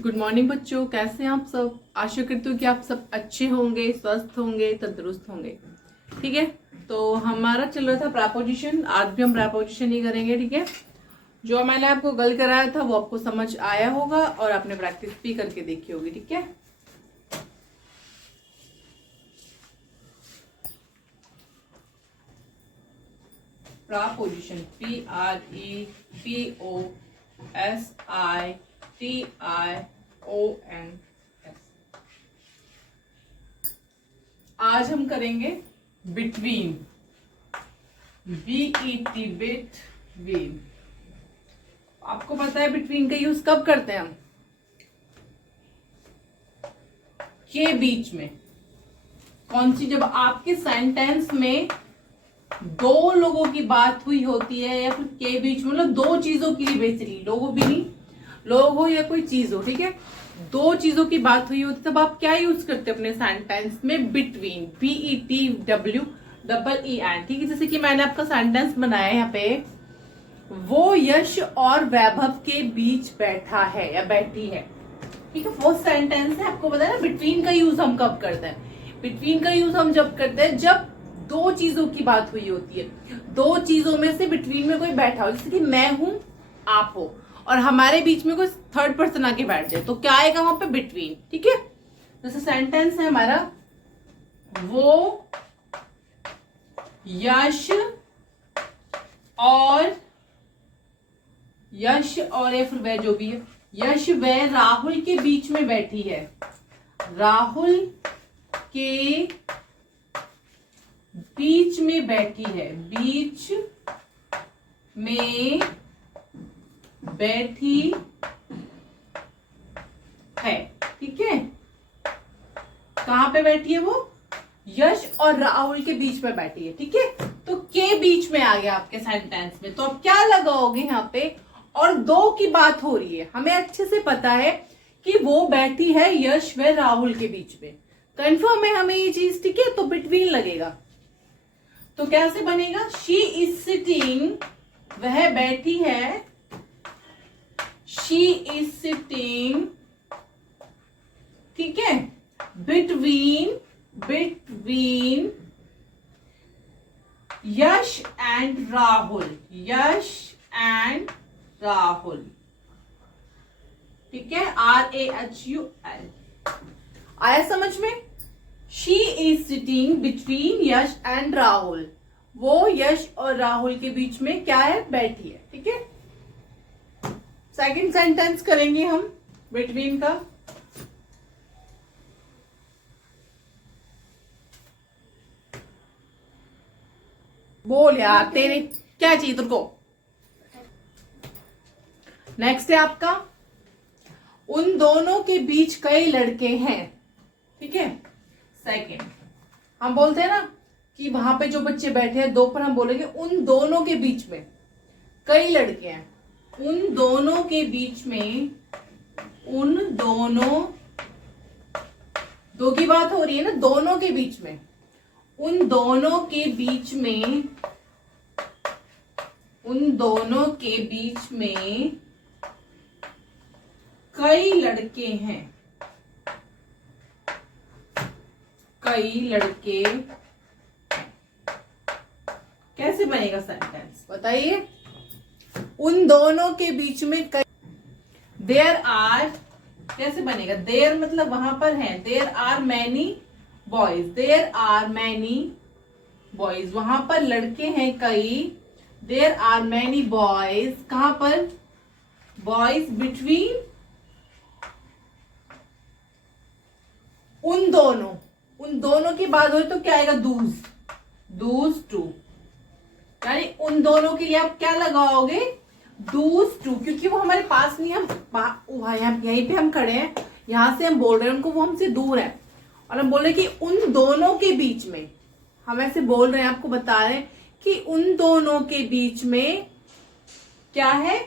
Good morning बच्चों, कैसे हैं आप सब। आशा करती हूँ कि आप सब अच्छे होंगे, स्वस्थ होंगे, तंदुरुस्त होंगे। ठीक है, तो हमारा चल रहा था प्रेपोजिशन। आज भी हम प्रेपोजिशन ही करेंगे। ठीक है, जो मैंने आपको कल कराया था वो आपको समझ आया होगा और आपने प्रैक्टिस भी करके देखी होगी। ठीक है, प्रेपोजिशन PREPOSITION। आज हम करेंगे बिटवीन, BET, बिटवीन। आपको पता है बिटवीन का यूज कब करते हैं हम? के बीच में। कौन सी? जब आपके सेंटेंस में दो लोगों की बात हुई होती है या फिर के बीच में, मतलब दो चीजों के लिए, बेसिकली लोगों भी नहीं, लोग हो या कोई चीज हो। ठीक है, दो चीजों की बात हुई होती तब आप क्या यूज करते हैं अपने सेंटेंस में? Between, BETWEEN। ठीक है, जैसे कि मैंने आपका सेंटेंस बनाया है यहाँ पे, वो यश और वैभव के बीच बैठा है या बैठी है। ठीक है, वो सेंटेंस है। आपको पता है ना बिटवीन का यूज हम कब करते हैं? बिटवीन का यूज हम जब करते हैं जब दो चीजों की बात हुई होती है, दो चीजों में से बिटवीन में कोई बैठा हो, जैसे कि मैं हूं, आप हो, और हमारे बीच में कोई थर्ड पर्सन आके बैठ जाए, तो क्या आएगा वहां पे? बिटवीन। ठीक है, जैसे सेंटेंस है हमारा, वो यश और या फिर वह, जो भी है, यश वह राहुल के बीच में बैठी है। राहुल के बीच में बैठी है, बीच में बैठी है। ठीक है, कहां पे बैठी है वो? यश और राहुल के बीच में बैठी है। ठीक है, तो के बीच में आ गया आपके सेंटेंस में, तो अब क्या लगाओगे यहाँ पे? और दो की बात हो रही है, हमें अच्छे से पता है कि वो बैठी है यश व राहुल के बीच में, कंफर्म है हमें ये चीज। ठीक है, तो बिटवीन लगेगा। तो कैसे बनेगा? शी इज सिटिंग, वह बैठी है, शी इज सिटिंग। ठीक है, between Yash and Rahul, Yash and Rahul. ठीक है, RAHUL। आया समझ में? She is sitting between Yash and Rahul, वो यश और राहुल के बीच में क्या है? बैठी है। ठीक है, सेकंड सेंटेंस करेंगे हम बिटवीन का। बोल यार, तेरे क्या चाहिए तुमको? नेक्स्ट है आपका, उन दोनों के बीच कई लड़के हैं। ठीक है, सेकंड हम बोलते हैं ना कि वहां पे जो बच्चे बैठे हैं, दो पर हम बोलेंगे उन दोनों के बीच में कई लड़के हैं। उन दोनों के बीच में, उन दोनों, दो की बात हो रही है ना, दोनों के बीच में, उन दोनों के बीच में, उन दोनों के बीच में कई लड़के हैं, कई लड़के। कैसे बनेगा सेंटेंस बताइए? उन दोनों के बीच में कई, देयर आर, कैसे बनेगा? देयर मतलब वहां पर है, there are many boys, there are many boys, वहां पर लड़के हैं कई, देयर आर मैनी बॉयज। कहां पर? बॉयज बिटवीन उन दोनों, उन दोनों की बात हो तो क्या आएगा? दूज टू, यानी उन दोनों के लिए आप क्या लगाओगे? दूज टू, क्योंकि वो हमारे पास नहीं, हम यहीं पे हम खड़े हैं, यहां से हम बोल रहे हैं उनको, वो हमसे दूर है, और हम बोल रहे हैं कि उन दोनों के बीच में, हम ऐसे बोल रहे हैं, आपको बता रहे हैं कि उन दोनों के बीच में क्या है?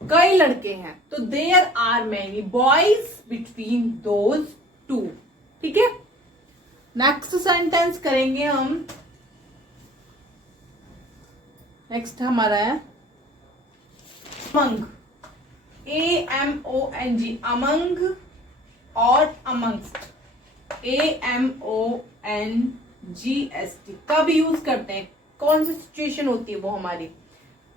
कई लड़के हैं, तो there are many boys between those two. ठीक है, नेक्स्ट सेंटेंस करेंगे हम। नेक्स्ट हमारा है अमंग, AMONG, अमंग और अमंगस्ट, AMONGST कब यूज करते हैं, कौन सी सिचुएशन होती है वो हमारी,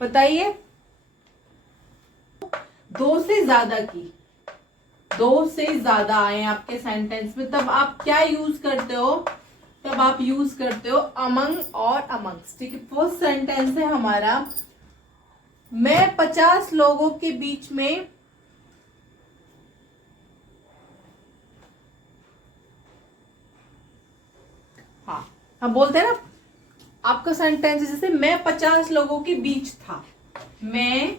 बताइए। दो से ज्यादा की, दो से ज्यादा आए आपके सेंटेंस में, तब आप क्या यूज करते हो, तब आप यूज करते हो अमंग और अमंगस्ट। ठीक है, फर्स्ट सेंटेंस है हमारा, मैं 50 लोगों के बीच में हाँ, हम बोलते हैं ना, आपका सेंटेंस है जैसे मैं 50 लोगों के बीच था, मैं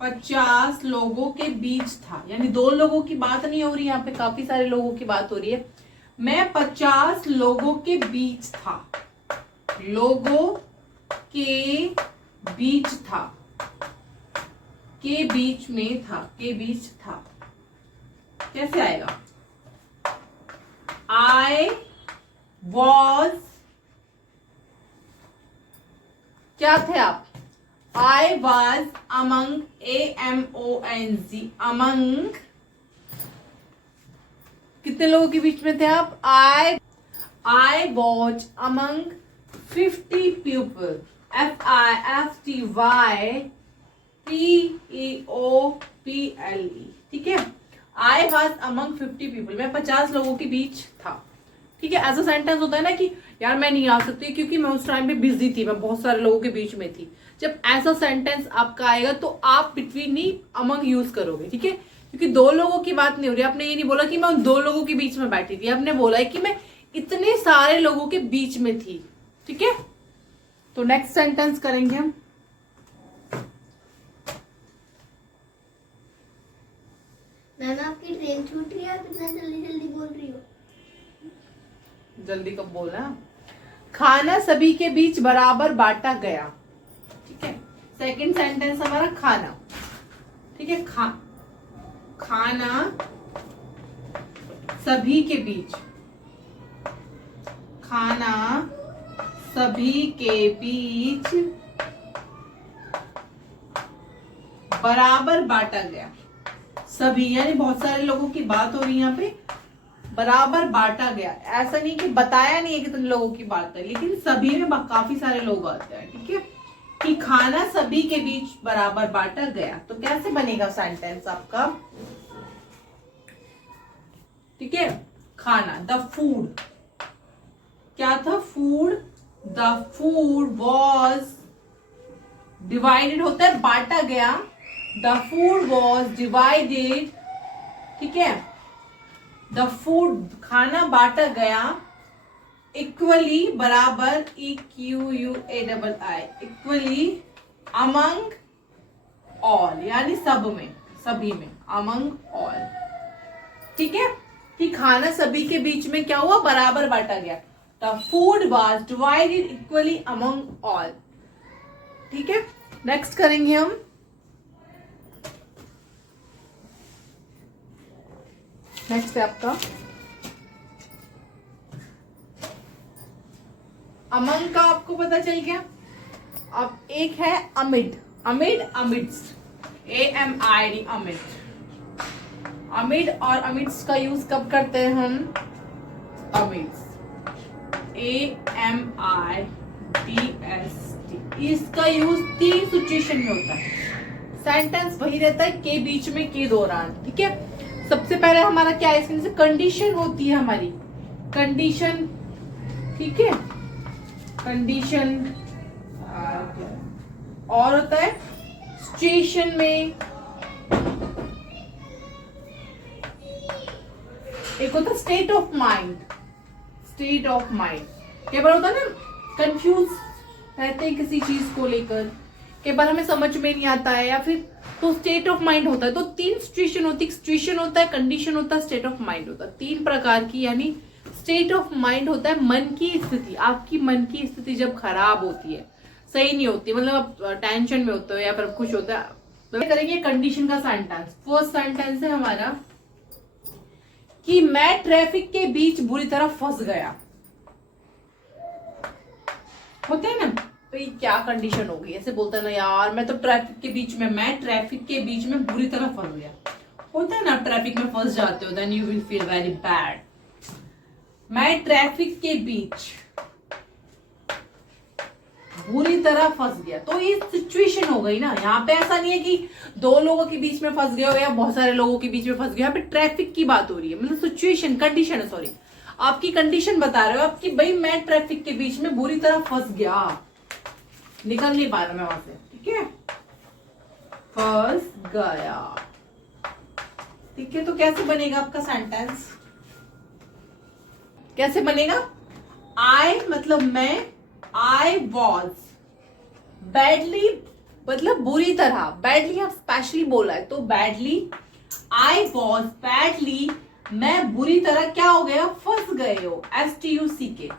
50 लोगों के बीच था, यानी दो लोगों की बात नहीं हो रही, यहाँ पे काफी सारे लोगों की बात हो रही है। मैं 50 लोगों के बीच था, लोगों के बीच था, के बीच में था, के बीच था, कैसे आएगा, I was, क्या थे आप, I was among, AMONG, among, कितने लोगों के बीच में थे आप, I was among 50 people, FIFTY PEOPLE, ठीक है, I was among 50 people, मैं 50 लोगों के बीच था। ठीक है, ऐसा सेंटेंस होता है ना कि यार मैं नहीं आ सकती क्योंकि मैं उस टाइम पे बिजी थी, मैं बहुत सारे लोगों के बीच में थी। जब ऐसा सेंटेंस आपका आएगा तो आप बिटवीन ही अमंग यूज करोगे। ठीक है, क्योंकि दो लोगों की बात नहीं हो रही, आपने ये नहीं बोला कि मैं उन दो लोगों के बीच में बैठी थी, आपने बोला है कि मैं इतने सारे लोगों के बीच में थी। ठीक है, तो नेक्स्ट सेंटेंस करेंगे हम, मैम आपकी ट्रेन छूट रही है, आप इतना जल्दी जल्दी बोल रही हो। जल्दी कब बोला, खाना सभी के बीच बराबर बांटा गया। ठीक है, सेकंड सेंटेंस हमारा खाना। ठीक है, खाना सभी के बीच, खाना सभी के बीच बराबर बांटा गया। सभी यानी बहुत सारे लोगों की बात हो रही है यहाँ पे, बराबर बांटा गया, ऐसा नहीं कि बताया नहीं है कितने लोगों की बात है, लेकिन सभी में काफी सारे लोग आते हैं। ठीक है, कि खाना सभी के बीच बराबर बांटा गया, तो कैसे बनेगा सेंटेंस आपका। ठीक है, खाना, द फूड, क्या था, food, the food was divided, होता है बांटा गया, द फूड वॉज डिवाइडेड। ठीक है, द फूड, खाना बांटा गया, इक्वली, बराबर, EQUAII, इक्वली, अमंग ऑल, यानी सब में, सभी में, अमंग ऑल। ठीक है, कि खाना सभी के बीच में क्या हुआ, बराबर बांटा गया, the food was divided equally among all. ठीक है, नेक्स्ट करेंगे हम, नेक्स्ट है आपका अमंग का, आपको पता चल गया। अब एक है amid, amid, amidst, AMID, amid. Amid और अमिड्स का यूज कब करते हैं हम, अमिड्स, AMIDST, इसका यूज 3 सिचुएशन में होता है। सेंटेंस वही रहता है, के बीच में, के दौरान। ठीक है, सबसे पहले हमारा क्या है, इसमें से कंडीशन होती है हमारी, कंडीशन। ठीक है, कंडीशन, और होता है सिचुएशन में, एक होता है state of mind, state of mind. कई बार होता है ना, कंफ्यूज रहते हैं किसी चीज को लेकर, कई बार हमें समझ में नहीं आता है, या फिर तो स्टेट ऑफ माइंड होता है। तो 3 सिचुएशन होती है, सिचुएशन होता है, कंडीशन होता है, स्टेट ऑफ माइंड होता है, 3 प्रकार की। यानी स्टेट ऑफ माइंड होता है मन की स्थिति, आपकी मन की स्थिति जब खराब होती है, सही नहीं होती, मतलब आप टेंशन में होते हो या फिर खुश होते हैं, तो करेंगे कंडीशन का सेंटेंस। फर्स्ट सेंटेंस है हमारा कि मैं ट्रैफिक के बीच बुरी तरह फंस गया। होते हैं ना, तो ये क्या कंडीशन होगी? ऐसे बोलता है ना यार, मैं ट्रैफिक के बीच में बुरी तरह फंस गया। होता है ना, ट्रैफिक में फंस जाते हो, then you will feel very bad. मैं ट्रैफिक के बीच बुरी तरह फंस गया, तो ये सिचुएशन हो गई ना। यहाँ पे ऐसा नहीं है कि दो लोगों के बीच में फंस गए हो या बहुत सारे लोगों के बीच में फंस गए। यहाँ पे ट्रैफिक की बात हो रही है, मतलब सिचुएशन, कंडीशन है, सॉरी, आपकी कंडीशन बता रहे हो आपकी, भाई मैं ट्रैफिक के बीच में बुरी तरह फंस गया, निकल नहीं पा रहा मैं वहां से, ठीक है, फंस गया। ठीक है, तो कैसे बनेगा आपका सेंटेंस? कैसे बनेगा? आई मतलब मैं, आई वॉज बैडली मतलब बुरी तरह, बैडली आप स्पेशली बोला है तो बैडली, आई वॉज बैडली मैं बुरी तरह क्या हो गया, फंस गए हो, STUCK।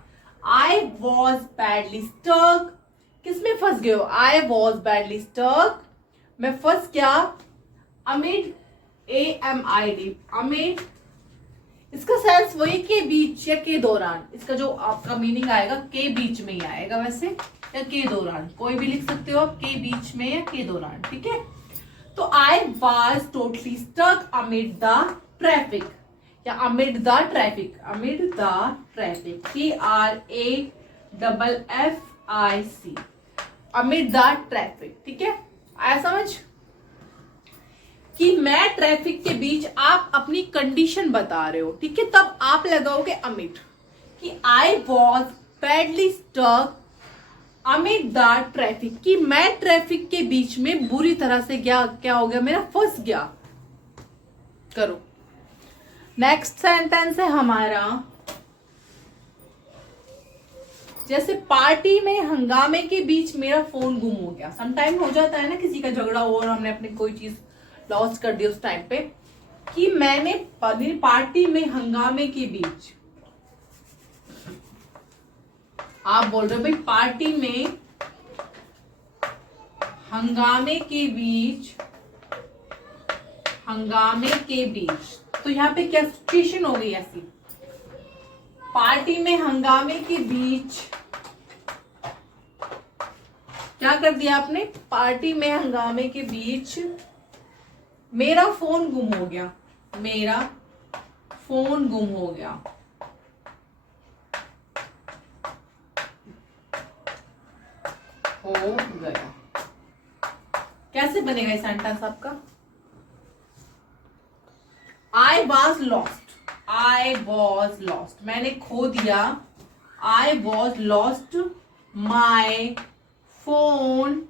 I was badly stuck, किसमें फंस गए हो? आई वॉज बैडली स्टक, मैं फंस गया, अमिड AMID, अमिड, इसका सेंस वही के बीच या के दौरान, इसका जो आपका मीनिंग आएगा के बीच में ही आएगा वैसे, या के दौरान, कोई भी लिख सकते हो आप, के बीच में या के दौरान, ठीक है। तो I was totally stuck amid the traffic, या amid the traffic, amid the traffic, TRAFFIC, amid the traffic, ठीक है। आया समझ कि मैं ट्रैफिक के बीच, आप अपनी कंडीशन बता रहे हो, ठीक है, तब आप लगाओगे अमिड, कि I was badly stuck amid the traffic, कि मैं ट्रैफिक के बीच में बुरी तरह से क्या हो गया, मेरा फंस गया। करो, नेक्स्ट सेंटेंस है हमारा, जैसे पार्टी में हंगामे के बीच मेरा फोन गुम हो गया। समटाइम हो जाता है ना, किसी का झगड़ा हो और हमने अपनी कोई चीज लॉस्ट कर दिया उस टाइम पे, कि मैंने पार्टी में हंगामे के बीच, आप बोल रहे हो भाई पार्टी में हंगामे के बीच, तो यहाँ पे क्या सिचुएशन हो गई ऐसी, पार्टी में हंगामे के बीच क्या कर दिया आपने, पार्टी में हंगामे के बीच मेरा फोन गुम हो गया, मेरा फोन गुम हो गया, कैसे बनेगा ये सेंटेंस आपका? आई वॉज लॉस्ट, मैंने खो दिया, I was lost my phone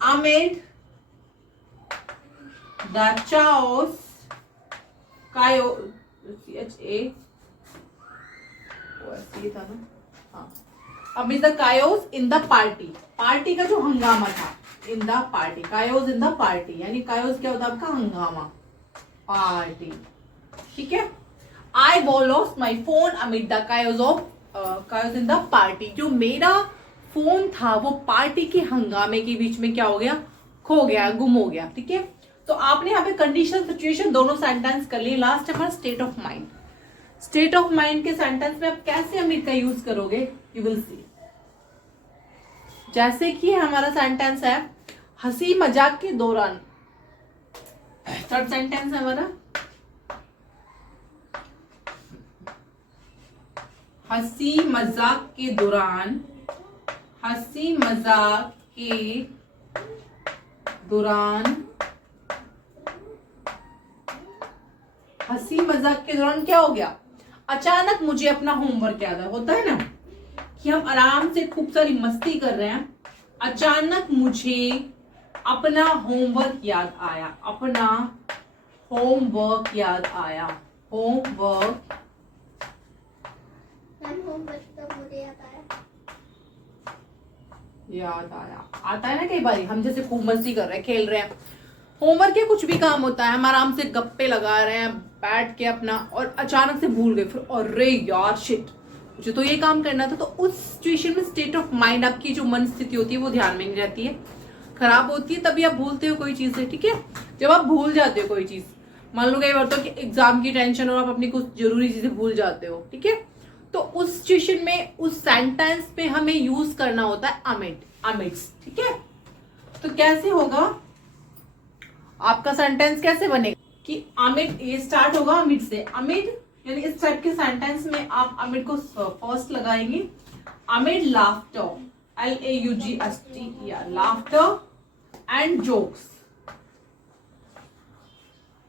amid the chaos, amid the chaos in the party का जो हंगामा था, in the party, chaos in the party, यानी कायोस क्या होता है आपका, हंगामा, पार्टी, ठीक है। I lost my phone amid the chaos in the party, जो मेरा फोन था वो पार्टी के हंगामे के बीच में क्या हो गया, खो गया, गुम हो गया, ठीक है। तो आपने यहाँ पे कंडीशन सिचुएशन दोनों सेंटेंस कर लिए। लास्ट हमारा state of mind. State of mind के सेंटेंस में आप कैसे अमिड का यूज करोगे, यू विल सी। जैसे कि हमारा सेंटेंस है हंसी मजाक के दौरान, थर्ड सेंटेंस है हमारा, हंसी मजाक के दौरान, हंसी मजाक के दौरान, हंसी मजाक के दौरान क्या हो गया, अचानक मुझे अपना होमवर्क याद आया। होता है ना कि हम आराम से खूब सारी मस्ती कर रहे हैं, अचानक मुझे अपना होमवर्क याद आया, अपना होमवर्क याद आया, होमवर्क तो मुझे याद आया। आता है ना कई बार, हम जैसे खूब मस्ती कर रहे हैं, खेल रहे हैं, होमवर्क या कुछ भी काम होता है, हम आराम से गप्पे लगा रहे हैं बैठ के अपना, और अचानक से भूल गए, फिर अरे यार शिट मुझे तो ये काम करना था। तो उस सिचुएशन में स्टेट ऑफ माइंड, आपकी जो मन स्थिति होती है वो ध्यान में नहीं रहती है, खराब होती है, तभी आप भूलते हो कोई चीज है, ठीक है। जब आप भूल जाते हो कोई चीज, मान लो कई बार तो कि एग्जाम की टेंशन और आप अपनी कुछ जरूरी चीजें भूल जाते हो, ठीक है, तो उस सिचुएशन में उस सेंटेंस पे हमें यूज करना होता है अमिड, अमिड्स, ठीक है। तो कैसे होगा आपका सेंटेंस, कैसे बनेगा कि अमिड, ये स्टार्ट होगा अमिड से। अमिड यानी इस टाइप के सेंटेंस में आप अमिड को फर्स्ट लगाएंगे। Amid laughter, LAUGHTER, laughter and jokes,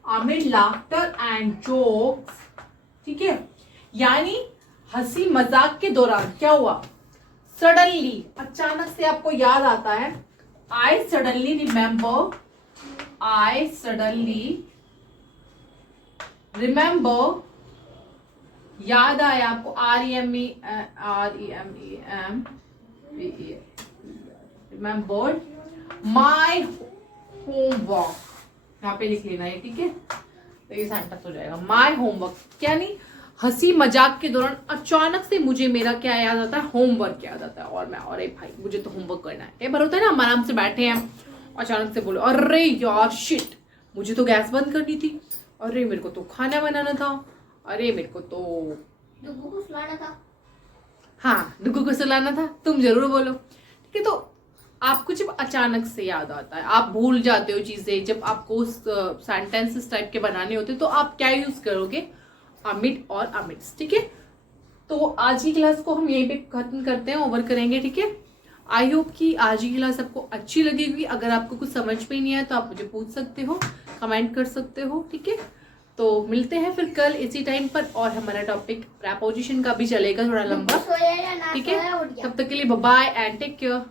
amid laughter and jokes, ठीक है। यानी हंसी मजाक के दौरान क्या हुआ, सडनली, अचानक से आपको याद आता है, I suddenly remember, I suddenly remember, याद आया आपको, REMEM रिमेंबर्ड माई होमवर्क, यहाँ पे लिख लेना है, ठीक है। तो ये सेंटेंस हो जाएगा माई होमवर्क, यानी हंसी मजाक के दौरान अचानक से मुझे मेरा क्या याद आता है, होमवर्क याद आता है। और मैं, अरे भाई मुझे तो होमवर्क करना है। एक बार होता है ना, हम आराम से बैठे हैं, अचानक से बोलो अरे यार शिट, मुझे तो गैस बंद करनी थी, अरे मेरे को तो खाना बनाना था, अरे मेरे को तो डुगू को सुलाना था, हाँ डुगू को सुलाना था, तुम जरूर बोलो, ठीक है। तो आपको जब अचानक से याद आता है, आप भूल जाते हो चीजें, जब आपको सेंटेंसेस टाइप के बनाने होते तो आप क्या यूज करोगे, अमिड और अमिड्स, ठीक है। तो आज की क्लास को हम यहीं पे खत्म करते हैं, ओवर करेंगे, ठीक है। आई होप कि आज की क्लास आपको अच्छी लगेगी। अगर आपको कुछ समझ में नहीं आया तो आप मुझे पूछ सकते हो, कमेंट कर सकते हो, ठीक है। तो मिलते हैं फिर कल इसी टाइम पर, और हमारा टॉपिक प्रेपोजिशन का भी चलेगा थोड़ा लंबा, सोया या ना ठीक सोया है। उठ गया। तब तक के लिए bye bye and take care.